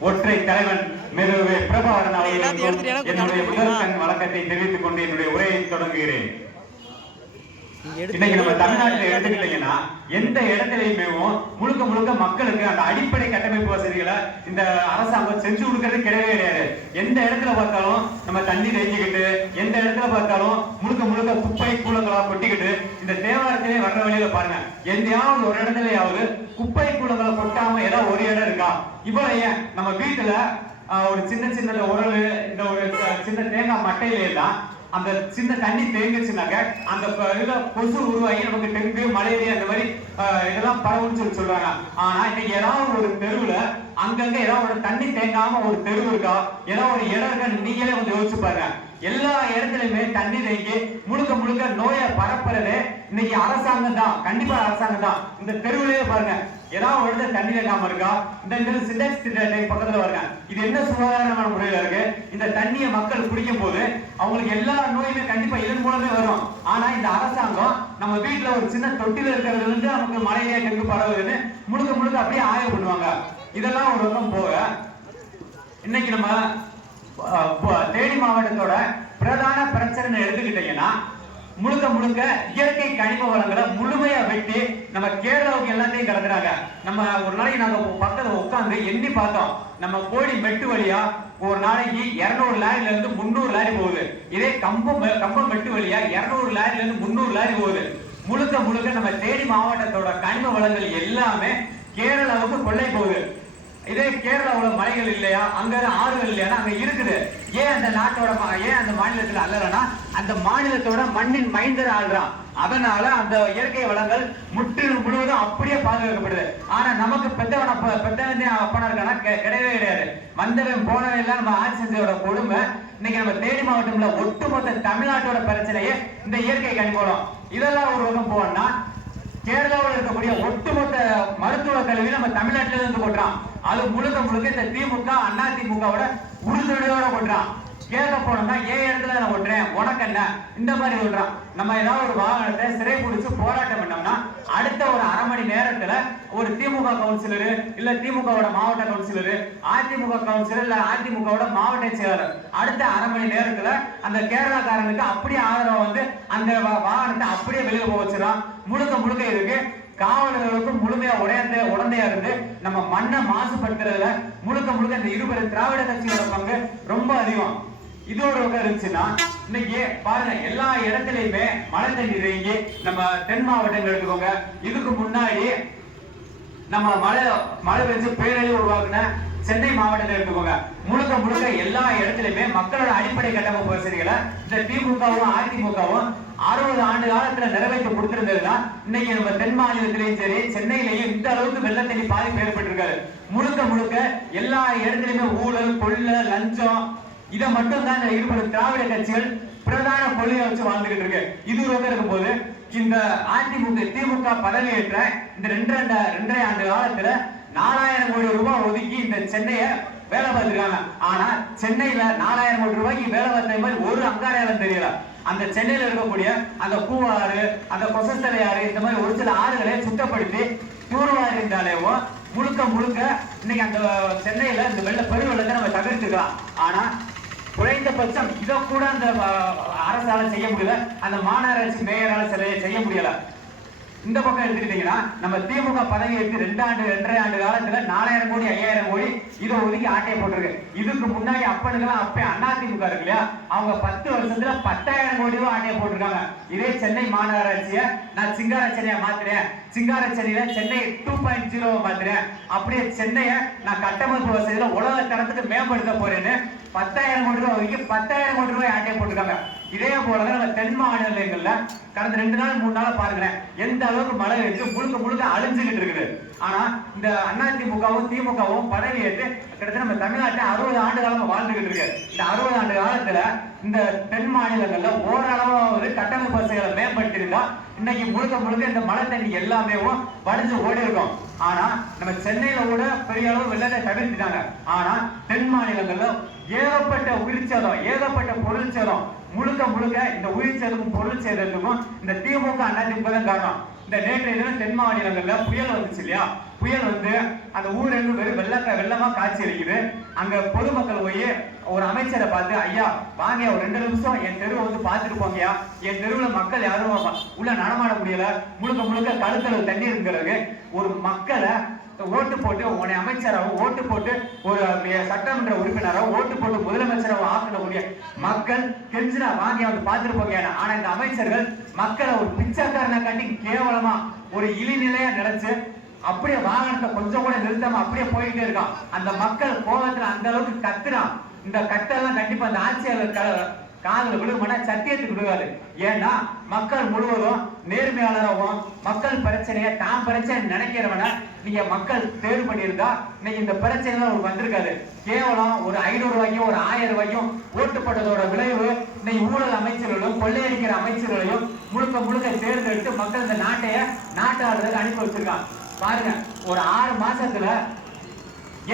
ஒற்றை தலைவன் மெருவே பிரபாகரன் அவர்களுக்கும் என்னுடைய முதல் வழக்கத்தை தெரிவித்துக் கொண்டு என்னுடைய உரையை தொடங்குகிறேன். இன்னைக்கு நம்ம தமிழ்நாட்டுல எடுத்துக்கிட்டீங்கன்னா எந்த இடத்துலயுமே முழுக்க முழுக்க மக்களுக்கு அந்த அடிப்படை கட்டமைப்பு வசதிகளை இந்த அரசாங்கம் செஞ்சு கொடுக்கறது கிடையவே கிடையாது. எந்த இடத்துல பார்த்தாலும் நம்ம தண்ணி தேங்கிக்கிட்டு எந்த இடத்துல பார்த்தாலும் முழுக்க முழுக்க குப்பை கூலங்களா கொட்டிக்கிட்டு இந்த தேவாரத்திலே வர்ற வழியில பாருங்க. எந்தையாவது ஒரு இடத்துலயாவது குப்பை கூலங்களை கொட்டாம ஏதாவது ஒரு இடம் இருக்கா? இவ்வளவு ஏன்? நம்ம வீட்டுல ஒரு சின்ன சின்ன உரல் இந்த ஒரு சின்ன தேங்காய் மட்டையில எல்லாம் அந்த சின்ன தண்ணி தேங்கிச்சுனாக்க அந்த இதில் இதுல கொசு உருவாகி நமக்கு டெங்கு மலேரியா இந்த மாதிரி இதெல்லாம் பரவுன்னு சொல்லி சொல்றாங்க. ஆனா இன்னைக்கு ஏதாவது ஒரு தெருவுல அங்கங்க ஏதாவது ஒரு தண்ணி தேங்காம ஒரு தெரு இருக்கா? ஏதாவது ஒரு இடம் இருக்கா? நீங்களே வந்து யோசிச்சு பாருங்க. எல்லா இடத்துலயுமே தண்ணி தேங்கி முழுக்க முழுக்க நோயை பரப்புறது இன்னைக்கு அரசாங்கம் தான். கண்டிப்பா அரசாங்கம் தான். இந்த தெருவிலேயே பாருங்க. ஏதாவது ஒரு இடத்துல தண்ணி தேங்காம இருக்கா? இந்த இடத்துல சிண்டெக்ஸ் டேங்க் பக்கத்துல வருங்க இது என்ன சுகாதாரமான முறையில இருக்கு? இந்த தண்ணியை மக்கள் குடிக்கும் போது அவங்களுக்கு எல்லா நோயுமே கண்டிப்பா இதன் மூலமே வரும். ஆனா இந்த அரசாங்கம் நம்ம வீட்டுல ஒரு சின்ன தொட்டில இருக்கிறதுல இருந்து நமக்கு மழையிலே கண்டு பரவுதுன்னு முழுக்க முழுக்க அப்படியே ஆய்வு பண்ணுவாங்க. இதெல்லாம் ஒரு பக்கம் போக இன்னைக்கு நம்ம தேனி மாவட்டத்தோட பிரதான பிரச்சனை எடுத்துக்கிட்டீங்கன்னா முழுக்க முழுக்க இயற்கை கனிம வளங்களை முழுமையா வெட்டி நம்ம கேரளாவுக்கு எல்லாத்தையும் கிடக்குறாங்க நம்ம ஒரு நாளைக்கு நாங்க பக்கத்துல உட்காந்து எண்ணி பார்த்தோம். நம்ம கோடி மெட்டு வழியா ஒரு நாளைக்கு 200 லாரில இருந்து முந்நூறு லாரி போகுது. இதே கம்பம் கம்பம் மெட்டு வழியா 200 லாரில இருந்து முந்நூறு லாரி போகுது. முழுக்க முழுக்க நம்ம தேனி மாவட்டத்தோட கனிம வளங்கள் எல்லாமே கேரளாவுக்கு கொள்ளை போகுது. இதே கேரளாவில் மலைகள் இல்லையா? அங்க ஆறுகள் இல்லையா? அங்க இருக்குது. ஏன் அந்த நாட்டோட ம- ஏன் அந்த மாநிலத்துல அல்லறனா அந்த மாநிலத்தோட மண்ணின் மைந்தர் ஆள்றான் அதனால அந்த இயற்கை வளங்கள் முற்றிலும் முழுவதும் அப்படியே பாதுகாக்கப்படுது. ஆனா நமக்கு பெத்தவன பெத்தவனே அப்பனா இருக்கானா கிடையவே கிடையாது. வந்தவன் போனவன் எல்லாம் நம்ம ஆட்சி செஞ்சோட கொடுமை. இன்னைக்கு நம்ம தேனி மாவட்டம்ல ஒட்டுமொத்த தமிழ்நாட்டோட பிரச்சனையே இந்த இயற்கை கனிமூலம். இதெல்லாம் ஒரு பக்கம் போனா கேரளாவில் இருக்கக்கூடிய ஒட்டுமொத்த மருத்துவ கல்வி நம்ம தமிழ்நாட்டில இருந்து கொட்டுறான். அது முழுக்க முழுக்க இந்த திமுக அண்ணா திமுகவோட உறுதுணையோட கொட்டுறான். கேட்க போனோம்னா ஏன் இடத்துல நான் ஒட்டுறேன் உனக்கு என்ன? இந்த மாதிரி சொல்றான் நம்ம ஏதாவது ஒரு வாகனத்தை சிறை பிடிச்சு போராட்டம் பண்ணோம்னா அடுத்த ஒரு அரை மணி நேரத்துல ஒரு திமுக கவுன்சிலர் இல்ல திமுகவோட மாவட்ட கவுன்சிலர் அதிமுக கவுன்சிலர் இல்ல அதிமுகவோட மாவட்ட செயலாளர் அடுத்த அரை மணி நேரத்துல அந்த கேரளாக்காரனுக்கு அப்படியே ஆதரவு வந்து அந்த வாகனத்தை அப்படியே வெளியில போக வச்சிடறான். முழுக்க முழுக்க இருக்கு காவலர்களுக்கும் முழுமையா உடையந்த உடந்தையா இருந்து நம்ம மண்ணை மாசுபடுத்துறதுல முழுக்க முழுக்க இந்த இருபெரு திராவிட கட்சியோட பங்கு ரொம்ப அதிகம். இது ஒரு பக்கம் இருந்துச்சுன்னா இன்னைக்கு பாருங்க எல்லா இடத்துலயுமே மழை தண்ணி தேங்கி நம்ம தென் மாவட்டங்கள் எடுத்துக்கோங்க இதுக்கு முன்னாடி நம்ம மழை மழை பெஞ்சு பேரழிவு உருவாக்குன சென்னை மாவட்டத்தை எடுத்துக்கோங்க முழுக்க முழுக்க எல்லா இடத்துலயுமே மக்களோட அடிப்படை கட்டமைப்பு வசதிகளை இந்த திமுகவும் அதிமுகவும் அறுபது ஆண்டு காலத்துல நிறைவேற்றி கொடுத்திருந்ததுன்னா இன்னைக்கு நம்ம தென் மாநிலத்திலையும் சரி சென்னையிலையும் இந்த அளவுக்கு வெள்ளத்தடி பாதிப்பு ஏற்பட்டிருக்காரு. முழுக்க முழுக்க எல்லா இடத்துலயுமே ஊழல் கொள்ள லஞ்சம் இதை மட்டும் தான் இந்த இருபது திராவிட கட்சிகள் பிரதான கொள்கையை வச்சு வாழ்ந்துகிட்டு இருக்கு. இது ஒரு இருக்கும் போது இந்த அதிமுக திமுக பதவியேற்ற இந்த ரெண்டு ரெண்டு ரெண்டரை ஆண்டு காலத்துல நாலாயிரம் கோடி ரூபாய் ஒதுக்கி இந்த சென்னையை வேலை பார்த்துருக்காங்க. ஆனா சென்னையில நாலாயிரம் கோடி ரூபாய்க்கு வேலை பார்த்த மாதிரி ஒரு அங்காடையாலும் தெரியல. அந்த சென்னையில இருக்கக்கூடிய அந்த பூவாறு அந்த கொசஸ்தலை ஆறு இந்த மாதிரி ஒரு சில ஆறுகளை சுத்தப்படுத்தி தூர்வாரி இருந்தாலேவோ முழுக்க முழுக்க இன்னைக்கு அந்த சென்னையில இந்த வெள்ள பெருவெள்ளத்தை நம்ம தவிர்த்துக்கலாம் ஆனா குறைந்தபட்சம் இதை கூட அந்த அரசால செய்ய முடியல. அந்த மாநகராட்சி மேயரால் செய்ய முடியல. இந்த பக்கம் எடுத்துக்கிட்டீங்கன்னா நம்ம திமுக பதவி எடுத்து ரெண்டு ஆண்டு ரெண்டரை ஆண்டு காலத்துல நாலாயிரம் கோடி ஐயாயிரம் கோடி இதை ஒதுக்கி ஆட்டையை போட்டிருக்கு. இதுக்கு முன்னாடி அப்பனுக்கெல்லாம் அப்ப அண்ணா திமுக இருக்கு இல்லையா? அவங்க பத்து வருஷத்துல பத்தாயிரம் கோடி ரூபாய் ஆட்டையை போட்டிருக்காங்க. இதே சென்னை மாநகராட்சியை நான் சிங்கார சென்னையை மாத்துறேன். சிங்கார சென்னையில சென்னை டூ பாயிண்ட் ஜீரோ மாத்துறேன். அப்படியே சென்னையை நான் கட்டமைப்பு வசதியில உலக தரத்துக்கு மேம்படுத்த போறேன்னு பத்தாயிரம் கோடி ரூபாய் ஒதுக்கி பத்தாயிரம் கோடி ரூபாய் ஆட்டையை போட்டிருக்காங்க. இதே போலதான் நம்ம தென் மாநிலங்கள்ல கடந்த ரெண்டு நாள் மூணு நாள் பாருங்களேன் எந்த அளவுக்கு மழை பெய்து முழுக்க முழுக்க அழிஞ்சுக்கிட்டு இருக்குது. ஆனா இந்த அதிமுகவும் திமுகவும் பதவி ஏற்று கிட்டத்தட்ட நம்ம தமிழ்நாட்டை அறுபது ஆண்டு காலமா வாழ்ந்துகிட்டு இருக்கு. இந்த அறுபது ஆண்டு காலத்துல இந்த தென் மாநிலங்கள்ல ஓரளவாவது கட்டமைப்பு வசதிகளை மேம்படுத்தியிருந்தா இன்னைக்கு முழுக்க முழுக்க இந்த மழை தண்ணி எல்லாமே வடிஞ்சு ஓடி இருக்கும். ஆனா நம்ம சென்னையில கூட பெரிய அளவு வெள்ளத்தை தவிர்த்துட்டாங்க. ஆனா தென் மாநிலங்கள்ல ஏகப்பட்ட உயிர்ச்சதம் ஏகப்பட்ட பொருள் சேதம் முழுக்க முழுக்க இந்த உயிர் சேதமும் பொருள் சேதத்துக்கும் இந்த திமுக அதிமுக தான் காரணம். இந்த நேற்றைய தினம் தென் மாநிலங்கள்ல புயல் வந்துச்சு இல்லையா? புயல் வந்து அந்த ஊர் இருந்து வெறும் வெள்ளக்க வெள்ளமா காட்சி அளிக்குது. அங்க பொதுமக்கள் போய் ஒரு அமைச்சரை பார்த்து ஐயா வாங்க ஒரு ரெண்டு நிமிஷம் என் தெருவை வந்து பார்த்துட்டு போங்கயா என் தெருவுல மக்கள் யாரும் உள்ள நடமாட முடியல. முழுக்க முழுக்க கழுத்துல தண்ணி இருக்கிறது. ஒரு மக்களை ஓட்டு போட்டு உன்னை அமைச்சராகவும் ஓட்டு போட்டு ஒரு சட்டமன்ற உறுப்பினராகவும் ஓட்டு போட்டு முதலமைச்சராகவும் ஆக்கக்கூடிய மக்கள் கெஞ்சினா வாங்கி வந்து பார்த்துட்டு போங்க ஆனா இந்த அமைச்சர்கள் மக்களை ஒரு பிச்சைக்காரனை காட்டி கேவலமா ஒரு இழிநிலையா நினைச்சு அப்படியே வாகனத்தை கொஞ்சம் கூட நிறுத்தாம அப்படியே போயிட்டே இருக்கான். அந்த மக்கள் கோபத்துல அந்த அளவுக்கு கத்துறான். இந்த கட்டெல்லாம் கண்டிப்பா அந்த ஆட்சியாளர் காதல் விழுகுமானா சத்தியத்துக்கு விடுவாரு ஏன்னா மக்கள் முழுவதும் நேர்மையாளராகவும் மக்கள் பிரச்சனையை தான் பிரச்சனை நினைக்கிறவன நீங்க மக்கள் தேர்வு பண்ணியிருந்தா இன்னைக்கு இந்த பிரச்சனை தான் வந்திருக்காது. கேவலம் ஒரு ஐநூறு ரூபாய்க்கும் ஒரு ஆயிரம் ரூபாய்க்கும் ஓட்டு போட்டதோட விளைவு இன்னைக்கு ஊழல் அமைச்சர்களும் கொள்ளையடிக்கிற அமைச்சர்களையும் முழுக்க முழுக்க தேர்ந்தெடுத்து மக்கள் இந்த நாட்டைய நாட்டாளர்களுக்கு அனுப்பி வச்சிருக்காங்க. பாருங்க ஒரு ஆறு மாசத்துல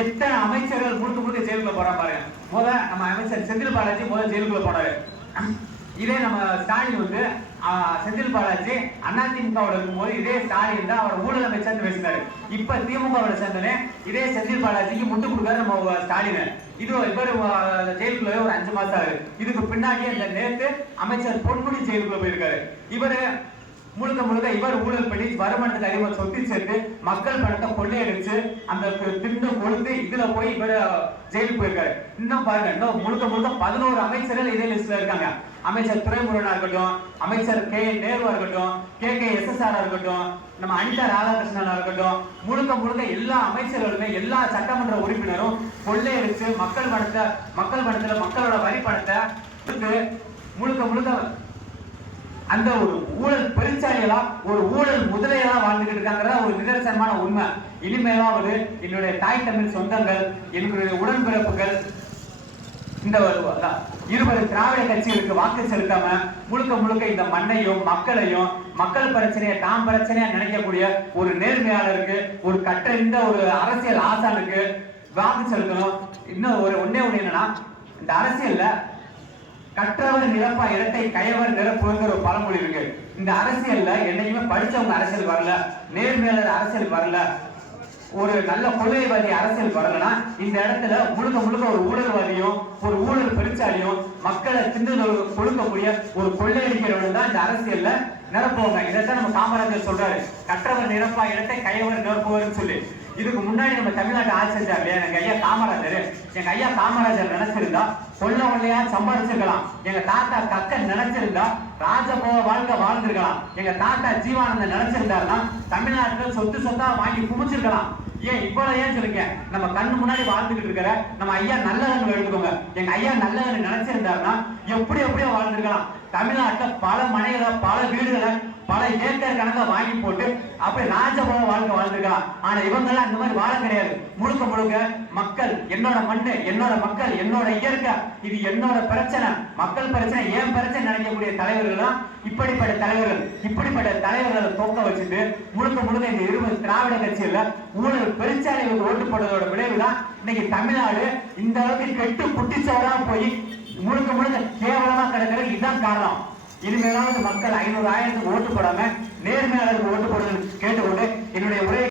எத்தனை அமைச்சர்கள் முழுக்க முழுக்க ஜெயிலுக்குள்ள போறான் பாருங்க முத நம்ம அமைச்சர் செந்தில் பாலாஜி முதல் ஜெயிலுக்குள்ள போனாரு. இதே நம்ம ஸ்டாலின் வந்து செந்தில் பாலாஜி அதிமுகவோட இருக்கும்போது இதே ஸ்டாலின் தான் அவர் ஊழல் அமைச்சர் பேசினாரு. இப்ப திமுகவோட சேர்ந்தனே இதே செந்தில் பாலாஜிக்கு முட்டு கொடுக்காரு நம்ம ஸ்டாலின். இது இவர் ஜெயிலுக்குள்ள ஒரு அஞ்சு மாசம் ஆகுது. இதுக்கு பின்னாடியே இந்த நேத்து அமைச்சர் பொன்முடி ஜெயிலுக்குள்ள போயிருக்காரு. இவரு முழுக்க முழுக்க இவர் ஊழல் பண்ணி வருமானத்துக்கு அதிகமாக சொத்து சேர்த்து மக்கள் பணத்தை கொள்ளையடிச்சு அந்த திண்டு திட்டம் கொடுத்து இதுல போய் இவர் ஜெயிலுக்கு போயிருக்காரு. இன்னும் பாருங்க இன்னும் முழுக்க முழுக்க பதினோரு அமைச்சர்கள் இதே லிஸ்ட்ல இருக்காங்க. அமைச்சர் துறைமுருகனா இருக்கட்டும் அமைச்சர் கே. நேருவா இருக்கட்டும் K. K. S. S. R இருக்கட்டும் நம்ம அனிதா ராதாகிருஷ்ணனா இருக்கட்டும் முழுக்க முழுக்க எல்லா அமைச்சர்களுமே எல்லா சட்டமன்ற உறுப்பினரும் கொள்ளையடிச்சு மக்கள் பணத்தை மக்கள் பணத்துல மக்களோட வரி பணத்தை கொடுத்து முழுக்க முழுக்க அந்த ஒரு ஊழல் பெருச்சாலிகளா ஒரு ஊழல் முதலையெல்லாம் வாழ்ந்துகிட்டு இருக்காங்கிறத ஒரு நிதர்சனமான உண்மை. இனிமேலாவது என்னுடைய தாய் தமிழ் சொந்தங்கள் என்னுடைய உடன்பிறப்புகள் இந்த ஒரு இருபது திராவிட கட்சிகளுக்கு வாக்கு செலுத்தாம முழுக்க முழுக்க இந்த மண்ணையும் மக்களையும் மக்கள் பிரச்சனையை தாம் பிரச்சனையா நினைக்கக்கூடிய ஒரு நேர்மையாளருக்கு ஒரு கற்றறிந்த ஒரு அரசியல் ஆசானுக்கு வாக்கு செலுத்தணும். இன்னும் ஒரு ஒன்னே ஒண்ணு என்னன்னா இந்த அரசியல்ல கற்றவர் நிரப்பா இடத்தை கயவர் நிரப்புங்கிற ஒரு பழமொழி இருக்கு. இந்த அரசியல்ல என்னைக்குமே படிச்சவங்க அரசியல் வரல நேர்மையாளர் அரசியல் வரல ஒரு நல்ல கொள்கைவாதி அரசியல் வரலன்னா இந்த இடத்துல முழுக்க முழுக்க ஒரு ஊழல்வாதியும் ஒரு ஊழல் பெருச்சாலியும் மக்களை திண்டு கொடுக்கக்கூடிய ஒரு கொள்ளையடிக்கிறவன் தான் இந்த அரசியல்ல நிரப்புவாங்க. இதைத்தான் நம்ம காமராஜர் சொல்றாரு. கற்றவர் நிரப்பா இடத்தை கையவர் நிரப்புவார்னு சொல்லி. இதுக்கு முன்னாடி நம்ம தமிழ்நாட்டை ஆட்சி செஞ்சார் இல்லையா? எங்க ஐயா காமராஜர். எங்க ஐயா காமராஜர் நினைச்சிருந்தா சொல்ல கொள்ளையா சம்பாதிச்சிருக்கலாம். எங்க தாத்தா கக்கன் நினைச்சிருந்தா ராஜபோக வாழ்க்கை வாழ்ந்திருக்கலாம். எங்க தாத்தா ஜீவானந்தன் நினைச்சிருந்தாருன்னா தமிழ்நாட்டில் சொத்து சொத்தா வாங்கி குமிச்சிருக்கலாம் ஏன் இவ்வளவு ஏன் சொல்லுங்க நம்ம கண்ணு முன்னாடி வாழ்ந்துகிட்டு இருக்கிற நம்ம ஐயா நல்லவன் எழுதுக்கோங்க எங்க ஐயா நல்லவன் நினைச்சிருந்தாருன்னா எப்படி எப்படியோ வாழ்ந்திருக்கலாம். தமிழ்நாட்டில் பல மனைகளை பல வீடுகளை பல ஏக்கர் கணக்கா வாங்கி போட்டு அப்படி ராஜபோக வாழ்க்கை வாழ்ந்துருக்கா. ஆனா இவங்க எல்லாம் அந்த மாதிரி வாழ கிடையாது. முழுக்க முழுக்க மக்கள் என்னோட மண்ணு என்னோட மக்கள் என்னோட இயற்கை இது என்னோட பிரச்சனை. மக்கள் பிரச்சனை ஏன் பிரச்சனை நினைக்கக்கூடிய தலைவர்கள் தான் இப்படிப்பட்ட தலைவர்கள் இப்படிப்பட்ட தலைவர்களை தோக்க வச்சுட்டு முழுக்க முழுக்க இந்த இருபது திராவிட கட்சியில ஊழல் பெருச்சாலைகளுக்கு ஓட்டு போடுறதோட விளைவு தான் இன்னைக்கு தமிழ்நாடு இந்த அளவுக்கு கெட்டு புட்டிச்சவரா போய் முழுக்க முழுக்க கேவலமா கிடக்கிறது இதுதான் காரணம். இனிமேலாவது மக்கள் ஐநூறு ஆயிரத்துக்கு ஓட்டு போடாம நேர்மையாளருக்கு ஓட்டு போடுறது கேட்டுக்கொண்டு என்னுடைய உரை